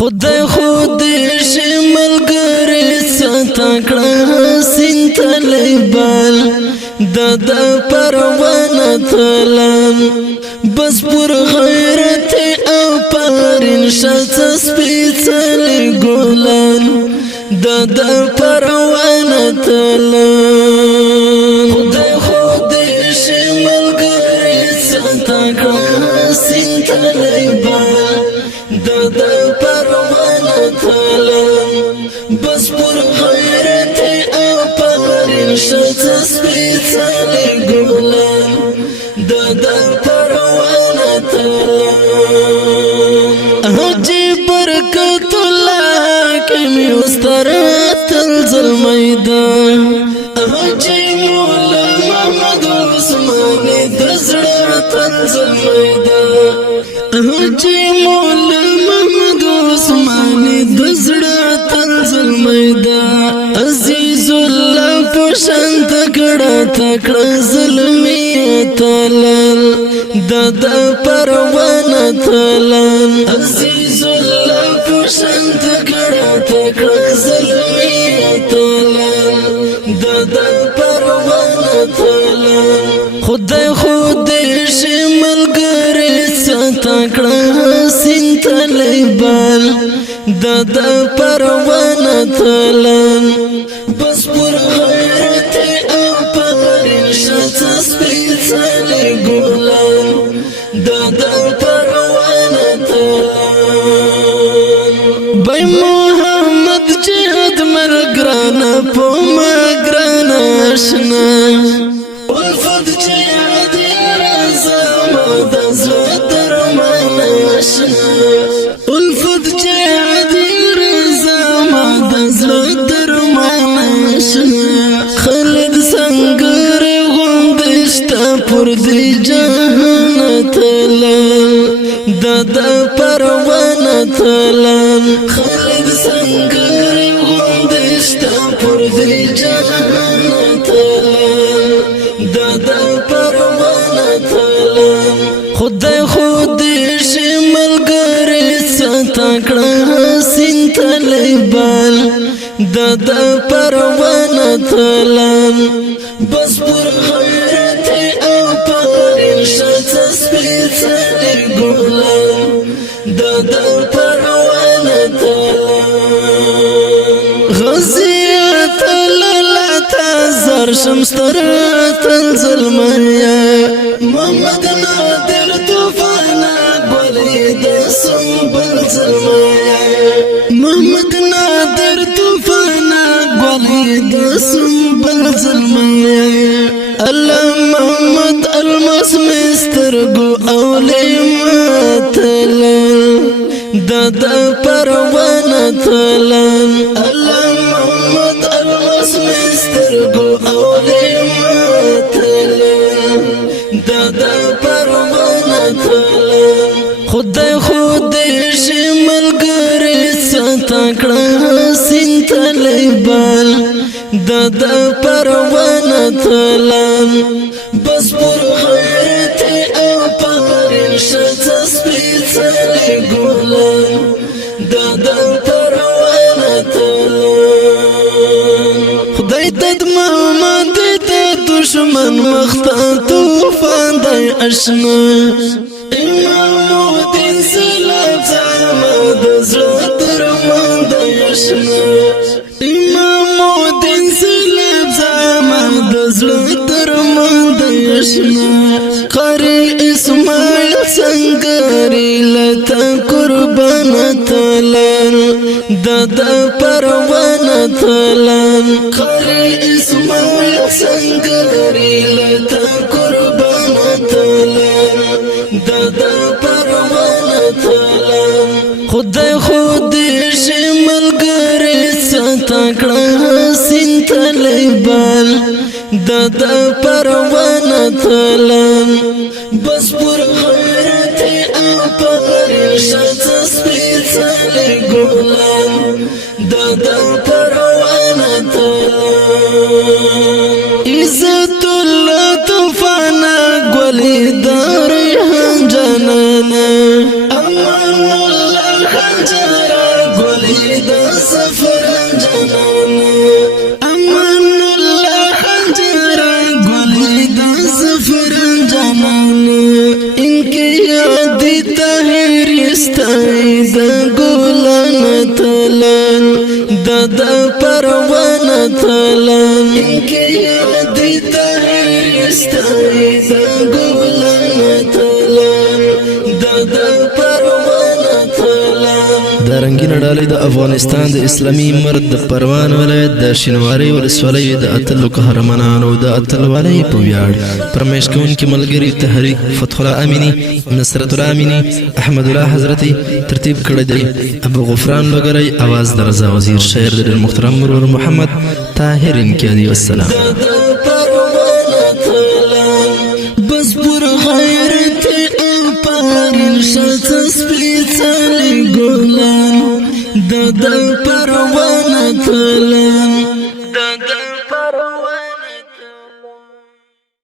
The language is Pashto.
خدای خود ملګری ستکړه حسين طالبان د پروانه تلان بس پر غیرت او پرین شت سپیڅلی ګلان د پروانه تلان خدای خود ملګری ستکړه حسين طالبان د پروانه تلان بس پر غیرت او پرین شت سپیڅلی ګلان د پروانه تلان حجی برکت الله کمی استرات الزلمیدا حجی مولا محمد عثماني دزړه الزلمیدا حجی مولا محمد عثماني دزړه الزلمیدا عزیز الله پشان تکړه ظلمي تلل د پروانه تلل عزیز الله پشان تکړه ظلمي تلل د پروانه تلل خدای خود ملګری ستکړه حسين طالبان د پروانه تلل بس پر غیرت او پرین شت سپیڅلی ګلان د پروانه تلل بای محمد جهاد مرګرانه په مګرانه آشنا الفت جهاد رضا مد زړه درمانه آشنا الفت جهاد رضا مد زړه درمانه آشنا خالد سنگر غوندشتا پر دی جهان تلل د پروانه تلل خالد سنگر غوندشتا پر دی جهان تلل د پروانه تلل خدای خود ملګری ستکړه حسين طالبان د پروانه تلل بس پر غیرت او پرین شت سپیڅلی ګلان د پروانه تلل غازى تلل تزر شمستر تنزل میا محمد نادر طوفانا ولید سنبل زلمیا محمد نادر طوفانا ولید سنبل زلمیا الله محمد المس مسترګو اولې ماتلل د پروانه تلل الله محمد المس مسترګو اولې ماتلل د پروانه تلل خدای خود ملګری ستکړه حسين طالبان د پروانه تلل بس پر غیرت او پرین شت سپیڅلی ګلان د پروانه تلل خدای تد محمد د دشمن مخته طوفان دی اشنا امام دین سلام زمد زړه درمان دی اشنا امام دین سلام زمد زړه درمان دی اشنا قاری اسماعیل سنگری لتا قربان تلل د پروانه تلل قاری اسماعیل سنگری لتا قربان تلل د پروانه تلل خدای خود ملګری ستکړه حسين طالبان د پروانه تلل بس پر غیرت او پرین شت سپیڅلی ګلان د پروانه تلل عزت الله طوفانا ګلی دار جنانا امان الله خنجر ګلې د سفر جانانه امان الله حجرا ګلې د سفر جانانه انکه یاد طاهر استای د ګلان تلان د پروانه تلان انکه یاد طاهر استای د ګلان تلان د پروانه تلان دا رنگین ډالۍ د افغانستان د اسلامي مرد د پروان ولایت د شینواري ولسوالۍ د اتلو قهرمانانو د اتلوالۍ په ویاړ پرمیش کوونکي ملګري تحریک فتح الله امینی نصرت الله امینی احمد الله حضرتي ترتیب کړی دی ابو غفران لګرای आवाज د رضا وزیر شيئر د محترم مرور محمد طاهر انکیادی والسلام بس پر غیرت اپارل شت سپیڅلی ګلان د پروانه تلان